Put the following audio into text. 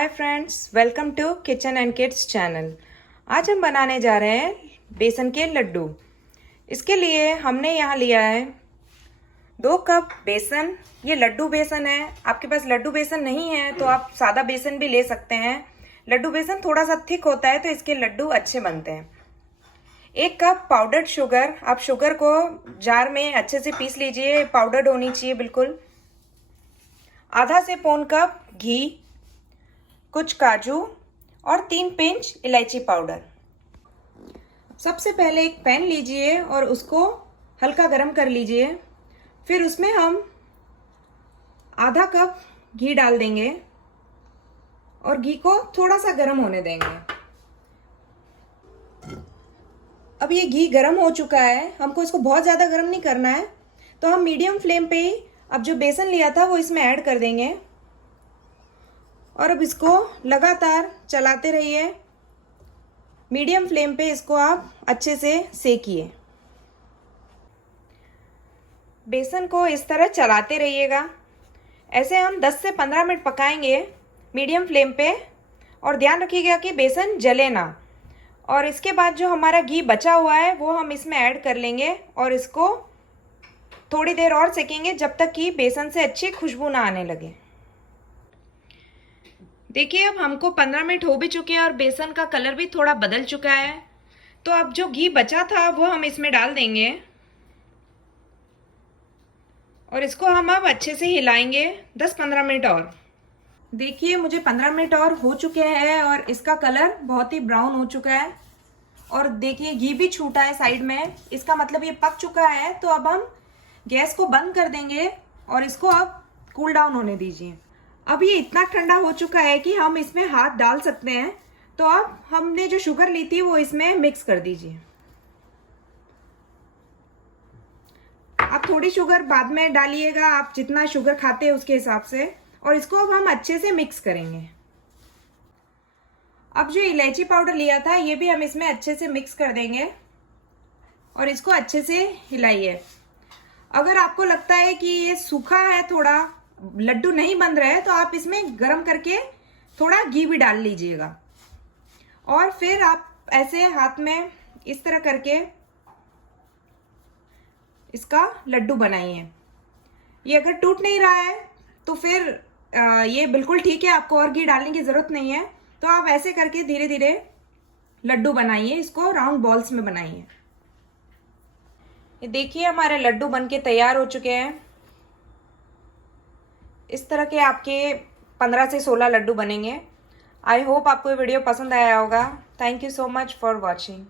Hi friends, welcome to kitchen and kids channel. आज हम बनाने जा रहे हैं बेसन के लड्डू। इसके लिए हमने यहाँ लिया है 2 कप बेसन। ये लड्डू बेसन है। आपके पास लड्डू बेसन नहीं है तो आप सादा बेसन भी ले सकते हैं। लड्डू बेसन थोड़ा सा थिक होता है तो इसके लड्डू अच्छे बनते हैं। 1 कप पाउडर्ड शुगर। आप शुगर को जार में अच्छे से पीस लीजिए, पाउडर्ड होनी चाहिए बिल्कुल। आधा से पौन कप घी, कुछ काजू और 3 पिंच इलायची पाउडर। सबसे पहले एक पैन लीजिए और उसको हल्का गरम कर लीजिए। फिर उसमें हम आधा कप घी डाल देंगे और घी को थोड़ा सा गरम होने देंगे। अब ये घी गरम हो चुका है। हमको इसको बहुत ज़्यादा गरम नहीं करना है, तो हम मीडियम फ्लेम पे ही अब जो बेसन लिया था वो इसमें ऐड कर देंगे और अब इसको लगातार चलाते रहिए। मीडियम फ्लेम पे इसको आप अच्छे से सेकिए। बेसन को इस तरह चलाते रहिएगा। ऐसे हम 10 से 15 मिनट पकाएंगे मीडियम फ्लेम पे, और ध्यान रखिएगा कि बेसन जले ना। और इसके बाद जो हमारा घी बचा हुआ है वो हम इसमें ऐड कर लेंगे और इसको थोड़ी देर और सेकेंगे जब तक कि बेसन से अच्छी खुशबू ना आने लगे। देखिए, अब हमको 15 मिनट हो भी चुके हैं और बेसन का कलर भी थोड़ा बदल चुका है। तो अब जो घी बचा था वो हम इसमें डाल देंगे और इसको हम अब अच्छे से हिलाएंगे 10-15 मिनट और। देखिए, मुझे 15 मिनट और हो चुके हैं और इसका कलर बहुत ही ब्राउन हो चुका है। और देखिए, घी भी छूटा है साइड में, इसका मतलब ये पक चुका है। तो अब हम गैस को बंद कर देंगे और इसको अब कूल डाउन होने दीजिए। अब ये इतना ठंडा हो चुका है कि हम इसमें हाथ डाल सकते हैं। तो अब हमने जो शुगर ली थी वो इसमें मिक्स कर दीजिए। आप थोड़ी शुगर बाद में डालिएगा, आप जितना शुगर खाते हैं उसके हिसाब से। और इसको अब हम अच्छे से मिक्स करेंगे। अब जो इलायची पाउडर लिया था ये भी हम इसमें अच्छे से मिक्स कर देंगे और इसको अच्छे से हिलाइए। अगर आपको लगता है कि ये सूखा है, थोड़ा लड्डू नहीं बन रहा है, तो आप इसमें गरम करके थोड़ा घी भी डाल लीजिएगा। और फिर आप ऐसे हाथ में इस तरह करके इसका लड्डू बनाइए। ये अगर टूट नहीं रहा है तो फिर ये बिल्कुल ठीक है, आपको और घी डालने की ज़रूरत नहीं है। तो आप ऐसे करके धीरे धीरे लड्डू बनाइए, इसको राउंड बॉल्स में बनाइए। ये देखिए, हमारे लड्डू बनके तैयार हो चुके हैं। इस तरह के आपके 15 से 16 लड्डू बनेंगे। आई होप आपको ये वीडियो पसंद आया होगा। Thank you so much for watching.